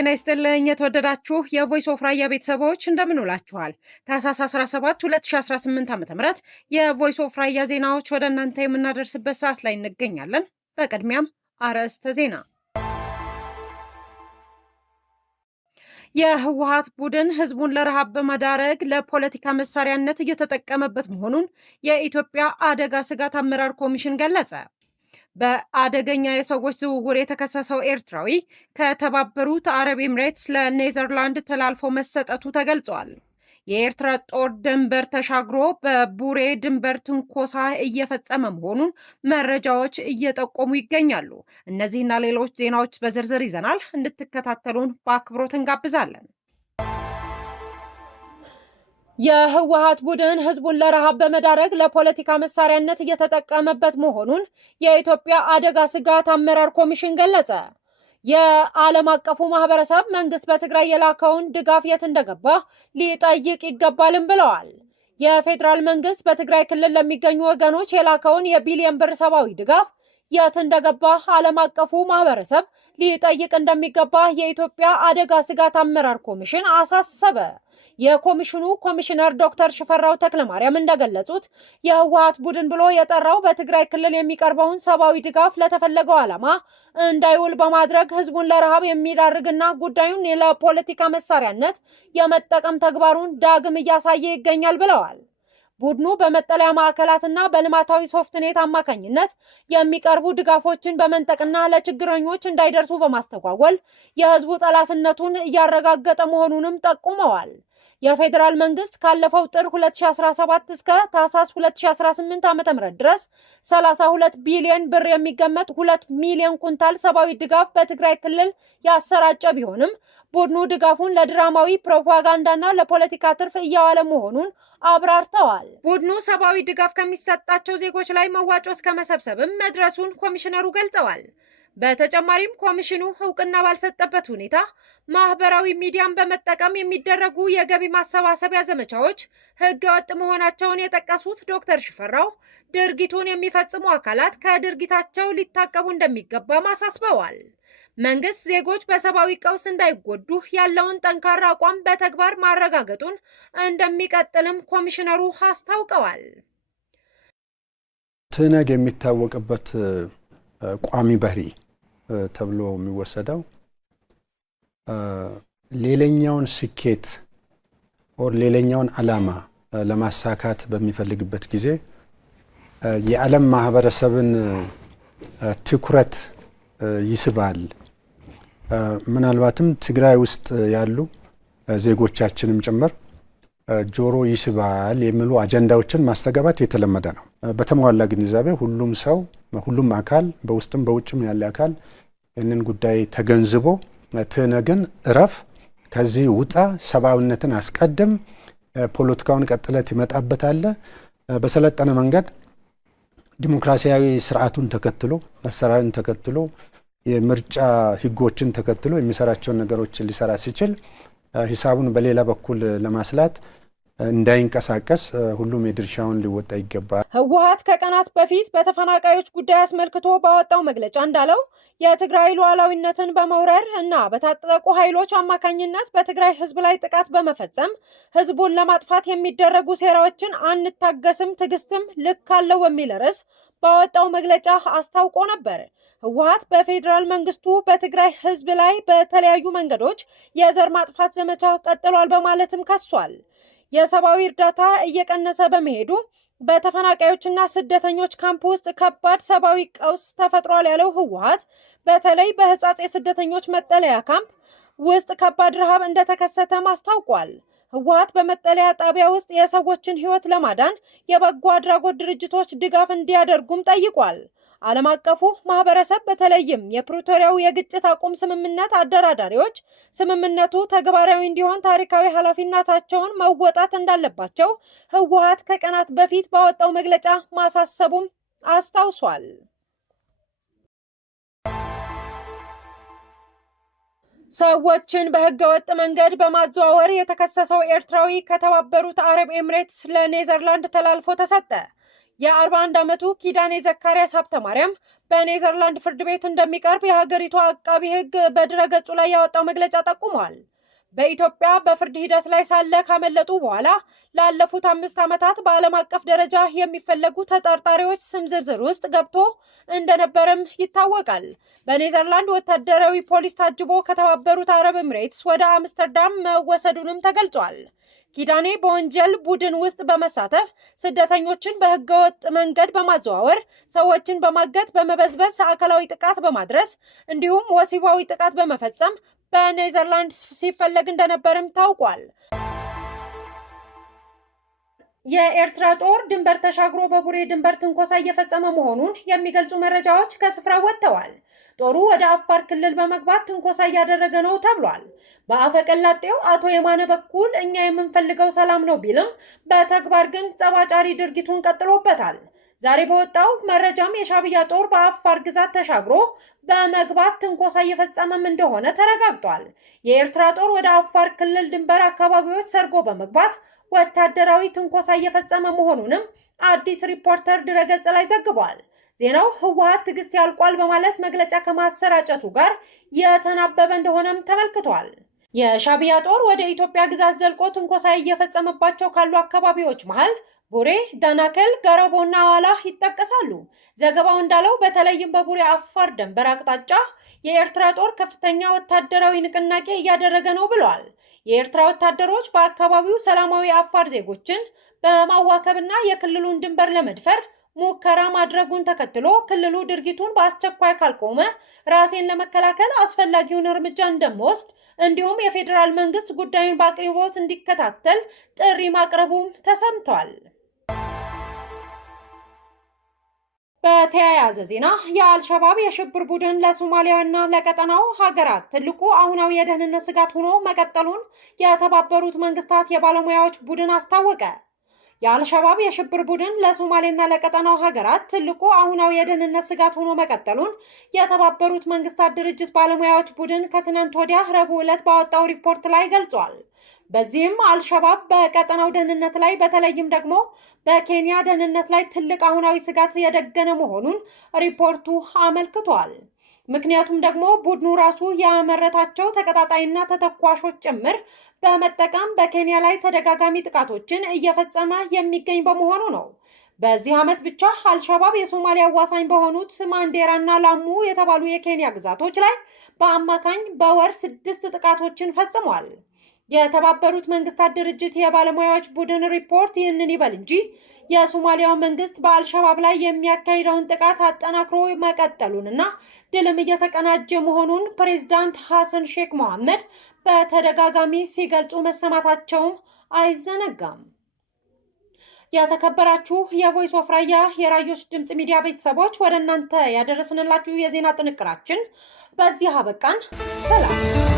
ጤና ይስጥልኝ የተወደዳችሁ የቮይስ ኦፍ ራያ ቤተሰቦች እንደምን ውላችኋል? ታህሳስ 17 2018 ዓ.ም የቮይስ ኦፍ ራያ ዜናዎች ወደ እናንተ የምናደርስበት ሰዓት ላይ እንገኛለን። በቅድሚያም አርዕስተ ዜና። የህወሓት ቡድን ህዝቡን ለረሃብ በማዳረግ ለፖለቲካ መሳሪያነት እየተጠቀመበት መሆኑን የኢትዮጵያ አደጋ ስጋት አመራር ኮሚሽን ገለጸ። በአደገኛ የሰዎች ዝውውር የተከሰሰው ኤርትራዊ ከተባበሩት አረብ ኤምሬትስ ለኔዘርላንድ ተላልፎ መሰጠቱ ተገልጿል። የኤርትራ ጦር ድንበር ተሻግሮ በቡሬ ድንበር ትንኮሳ እየፈጸመ መሆኑን መረጃዎች እየጠቆሙ ይገኛሉ። እነዚህና ሌሎች ዜናዎች በዝርዝር ይዘናል። እንድትከታተሉን በአክብሮት እንጋብዛለን። የህወሓት ቡድን ህዝቡን ለረሃብ በመዳረግ ለፖለቲካ መሳሪያነት እየተጠቀመበት መሆኑን የኢትዮጵያ አደጋ ስጋት አመራር ኮሚሽን ገለጸ። የዓለም አቀፉ ማህበረሰብ መንግስት በትግራይ የላከውን ድጋፍ የት እንደገባ ሊጠይቅ ይገባልም ብለዋል። የፌዴራል መንግስት በትግራይ ክልል ለሚገኙ ወገኖች የላከውን የቢሊዮን ብር ሰብአዊ ድጋፍ የት እንደገባ ዓለም አቀፉ ማህበረሰብ ሊጠይቅ እንደሚገባ የኢትዮጵያ አደጋ ስጋት አመራር ኮሚሽን አሳሰበ። የኮሚሽኑ ኮሚሽነር ዶክተር ሽፈራው ተክለማርያም እንደገለጹት የህወሓት ቡድን ብሎ የጠራው በትግራይ ክልል የሚቀርበውን ሰብአዊ ድጋፍ ለተፈለገው ዓላማ እንዳይውል በማድረግ ህዝቡን ለረሃብ የሚዳርግና ጉዳዩን ለፖለቲካ መሳሪያነት የመጠቀም ተግባሩን ዳግም እያሳየ ይገኛል ብለዋል። ቡድኑ በመጠለያ ማዕከላትና በልማታዊ ሶፍትኔት አማካኝነት የሚቀርቡ ድጋፎችን በመንጠቅና ለችግረኞች እንዳይደርሱ በማስተጓጎል የህዝቡ ጠላትነቱን እያረጋገጠ መሆኑንም ጠቁመዋል። የፌዴራል መንግስት ካለፈው ጥር 2017 እስከ ታህሳስ 2018 ዓ.ም ድረስ 32 ቢሊዮን ብር የሚገመት 2 ሚሊዮን ኩንታል ሰብአዊ ድጋፍ በትግራይ ክልል ያሰራጨ ቢሆንም ቡድኑ ድጋፉን ለድራማዊ ፕሮፓጋንዳና ለፖለቲካ ትርፍ እያዋለ መሆኑን አብራርተዋል። ቡድኑ ሰብአዊ ድጋፍ ከሚሰጣቸው ዜጎች ላይ መዋጮ እስከ መሰብሰብም መድረሱን ኮሚሽነሩ ገልጸዋል። በተጨማሪም ኮሚሽኑ እውቅና ባልሰጠበት ሁኔታ ማህበራዊ ሚዲያን በመጠቀም የሚደረጉ የገቢ ማሰባሰቢያ ዘመቻዎች ህገወጥ መሆናቸውን የጠቀሱት ዶክተር ሽፈራው ድርጊቱን የሚፈጽሙ አካላት ከድርጊታቸው ሊታቀቡ እንደሚገባም አሳስበዋል። መንግስት ዜጎች በሰብአዊ ቀውስ እንዳይጎዱ ያለውን ጠንካራ አቋም በተግባር ማረጋገጡን እንደሚቀጥልም ኮሚሽነሩ አስታውቀዋል። ትነግ የሚታወቅበት ቋሚ ባህሪ ተብሎ የሚወሰደው ሌላኛውን ስኬት ኦር ሌላኛውን ዓላማ ለማሳካት በሚፈልግበት ጊዜ የዓለም ማህበረሰብን ትኩረት ይስባል። ምናልባትም ትግራይ ውስጥ ያሉ ዜጎቻችንም ጭምር ጆሮ ይስባል የሚሉ አጀንዳዎችን ማስተጋባት የተለመደ ነው። በተሟላ ግንዛቤ ሁሉም ሰው ሁሉም አካል በውስጥም በውጭም ያለ አካል ይህንን ጉዳይ ተገንዝቦ ትነግን እረፍ፣ ከዚህ ውጣ፣ ሰብአዊነትን አስቀድም፣ ፖለቲካውን ቀጥለት ይመጣበታል፣ በሰለጠነ መንገድ ዲሞክራሲያዊ ስርዓቱን ተከትሎ አሰራርን ተከትሎ የምርጫ ህጎችን ተከትሎ የሚሰራቸውን ነገሮች ሊሰራ ሲችል ሂሳቡን በሌላ በኩል ለማስላት እንዳይንቀሳቀስ ሁሉም የድርሻውን ሊወጣ ይገባል። ህወሓት ከቀናት በፊት በተፈናቃዮች ጉዳይ አስመልክቶ ባወጣው መግለጫ እንዳለው የትግራይ ሉዓላዊነትን በመውረር እና በታጠቁ ኃይሎች አማካኝነት በትግራይ ህዝብ ላይ ጥቃት በመፈጸም ህዝቡን ለማጥፋት የሚደረጉ ሴራዎችን አንታገስም፣ ትዕግስትም ልክ አለው በሚል ርዕስ ባወጣው መግለጫ አስታውቆ ነበር። ህወሓት በፌዴራል መንግስቱ በትግራይ ህዝብ ላይ በተለያዩ መንገዶች የዘር ማጥፋት ዘመቻ ቀጥሏል በማለትም ከሷል። የሰብአዊ እርዳታ እየቀነሰ በመሄዱ በተፈናቃዮችና ስደተኞች ካምፕ ውስጥ ከባድ ሰብአዊ ቀውስ ተፈጥሯል ያለው ህወሓት በተለይ በህጻጽ የስደተኞች መጠለያ ካምፕ ውስጥ ከባድ ረሃብ እንደተከሰተም አስታውቋል። ህወሓት በመጠለያ ጣቢያ ውስጥ የሰዎችን ህይወት ለማዳን የበጎ አድራጎት ድርጅቶች ድጋፍ እንዲያደርጉም ጠይቋል። ዓለም አቀፉ ማህበረሰብ በተለይም የፕሪቶሪያው የግጭት አቁም ስምምነት አደራዳሪዎች ስምምነቱ ተግባራዊ እንዲሆን ታሪካዊ ኃላፊነታቸውን መወጣት እንዳለባቸው ህወሓት ከቀናት በፊት ባወጣው መግለጫ ማሳሰቡም አስታውሷል። ሰዎችን በህገወጥ መንገድ በማዘዋወር የተከሰሰው ኤርትራዊ ከተባበሩት አረብ ኤምሬትስ ለኔዘርላንድ ተላልፎ ተሰጠ። የ41 ዓመቱ ኪዳኔ ዘካሪያስ ሀብተ ማርያም በኔዘርላንድ ፍርድ ቤት እንደሚቀርብ የሀገሪቱ አቃቢ ሕግ በድረገጹ ላይ ያወጣው መግለጫ ጠቁሟል። በኢትዮጵያ በፍርድ ሂደት ላይ ሳለ ካመለጡ በኋላ ላለፉት 5 ዓመታት በዓለም አቀፍ ደረጃ የሚፈለጉ ተጠርጣሪዎች ስም ዝርዝር ውስጥ ገብቶ እንደነበረም ይታወቃል። በኔዘርላንድ ወታደራዊ ፖሊስ ታጅቦ ከተባበሩት አረብ ኤምሬትስ ወደ አምስተርዳም መወሰዱንም ተገልጿል። ኪዳኔ በወንጀል ቡድን ውስጥ በመሳተፍ ስደተኞችን በህገወጥ መንገድ በማዘዋወር ሰዎችን በማገት በመበዝበዝ አካላዊ ጥቃት በማድረስ እንዲሁም ወሲባዊ ጥቃት በመፈጸም በኔዘርላንድ ሲፈለግ እንደነበርም ታውቋል። የኤርትራ ጦር ድንበር ተሻግሮ በቡሬ ድንበር ትንኮሳ እየፈጸመ መሆኑን የሚገልጹ መረጃዎች ከስፍራው ወጥተዋል። ጦሩ ወደ አፋር ክልል በመግባት ትንኮሳ እያደረገ ነው ተብሏል። በአፈቀላጤው አቶ የማነ በኩል እኛ የምንፈልገው ሰላም ነው ቢልም በተግባር ግን ጸባጫሪ ድርጊቱን ቀጥሎበታል። ዛሬ በወጣው መረጃም የሻዕቢያ ጦር በአፋር ግዛት ተሻግሮ በመግባት ትንኮሳ እየፈጸመም እንደሆነ ተረጋግጧል። የኤርትራ ጦር ወደ አፋር ክልል ድንበር አካባቢዎች ሰርጎ በመግባት ወታደራዊ ትንኮሳ እየፈጸመ መሆኑንም አዲስ ሪፖርተር ድረገጽ ላይ ዘግቧል። ዜናው ህወሓት ትዕግስት ያልቋል በማለት መግለጫ ከማሰራጨቱ ጋር የተናበበ እንደሆነም ተመልክቷል። የሻዕቢያ ጦር ወደ ኢትዮጵያ ግዛት ዘልቆ ትንኮሳ እየፈጸመባቸው ካሉ አካባቢዎች መሃል ቡሬ፣ ዳናከል፣ ገረቦና አዋላ ይጠቀሳሉ። ዘገባው እንዳለው በተለይም በቡሬ አፋር ድንበር አቅጣጫ የኤርትራ ጦር ከፍተኛ ወታደራዊ ንቅናቄ እያደረገ ነው ብሏል። የኤርትራ ወታደሮች በአካባቢው ሰላማዊ አፋር ዜጎችን በማዋከብና የክልሉን ድንበር ለመድፈር ሙከራ ማድረጉን ተከትሎ ክልሉ ድርጊቱን በአስቸኳይ ካልቆመ ራሴን ለመከላከል አስፈላጊውን እርምጃ እንደሚወስድ እንዲሁም የፌዴራል መንግስት ጉዳዩን በአቅርቦት እንዲከታተል ጥሪ ማቅረቡም ተሰምቷል። በተያያዘ ዜና የአልሸባብ የሽብር ቡድን ለሶማሊያና ለቀጠናው ሀገራት ትልቁ አሁናዊ የደህንነት ስጋት ሆኖ መቀጠሉን የተባበሩት መንግስታት የባለሙያዎች ቡድን አስታወቀ። የአልሸባብ የሽብር ቡድን ለሶማሌና ለቀጠናው ሀገራት ትልቁ አሁናዊ የደህንነት ስጋት ሆኖ መቀጠሉን የተባበሩት መንግስታት ድርጅት ባለሙያዎች ቡድን ከትናንት ወዲያ ረቡዕ ዕለት ባወጣው ሪፖርት ላይ ገልጿል። በዚህም አልሸባብ በቀጠናው ደህንነት ላይ በተለይም ደግሞ በኬንያ ደህንነት ላይ ትልቅ አሁናዊ ስጋት የደገነ መሆኑን ሪፖርቱ አመልክቷል። ምክንያቱም ደግሞ ቡድኑ ራሱ ያመረታቸው ተቀጣጣይና ተተኳሾች ጭምር በመጠቀም በኬንያ ላይ ተደጋጋሚ ጥቃቶችን እየፈጸመ የሚገኝ በመሆኑ ነው። በዚህ ዓመት ብቻ አልሸባብ የሶማሊያ አዋሳኝ በሆኑት ማንዴራና ላሙ የተባሉ የኬንያ ግዛቶች ላይ በአማካኝ በወር 6 ጥቃቶችን ፈጽሟል። የተባበሩት መንግስታት ድርጅት የባለሙያዎች ቡድን ሪፖርት ይህንን ይበል እንጂ የሶማሊያው መንግስት በአልሸባብ ላይ የሚያካሂደውን ጥቃት አጠናክሮ መቀጠሉንና ድልም እየተቀናጀ መሆኑን ፕሬዝዳንት ሐሰን ሼክ መሐመድ በተደጋጋሚ ሲገልጹ መሰማታቸውም አይዘነጋም። የተከበራችሁ የቮይስ ኦፍ ራያ የራዮች ድምጽ ሚዲያ ቤተሰቦች ወደ እናንተ ያደረስንላችሁ የዜና ጥንቅራችን በዚህ አበቃን። ሰላም።